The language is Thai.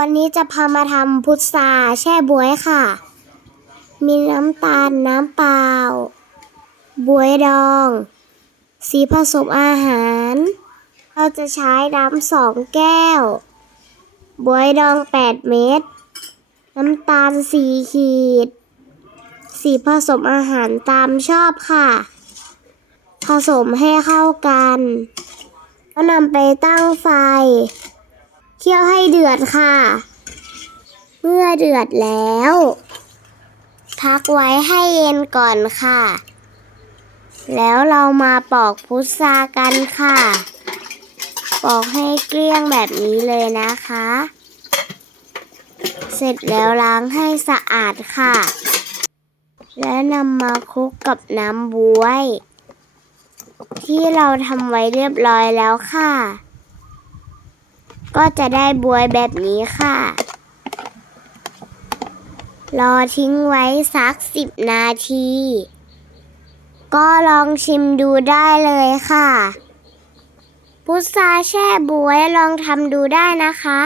วันนี้จะพามาทำพุทราแช่บวยค่ะ มีน้ำตาลน้ำเปล่า บวยดอง สีผสมอาหาร เราจะใช้น้ำสองแก้ว บวยดอง 8 เม็ด น้ำตาล 4 ขีด สีผสมอาหารตามชอบค่ะ ผสมให้เข้ากันก็นำไปตั้งไฟ เคี่ยวให้เดือดค่ะ เมื่อเดือดแล้ว พักไว้ให้เย็นก่อนค่ะ แล้วเรามาปอกพุทรากันค่ะ ปอกให้เกลี้ยงแบบนี้เลยนะคะ เสร็จแล้วล้างให้สะอาดค่ะ และนำมาคลุกกับน้ำบวย ที่เราทำไว้เรียบร้อยแล้วค่ะ ก็จะได้บวยแบบนี้ค่ะ รอทิ้งไว้สักสิบนาที ก็ลองชิมดูได้เลยค่ะ พุทราแช่บวยลองทำดูได้นะคะ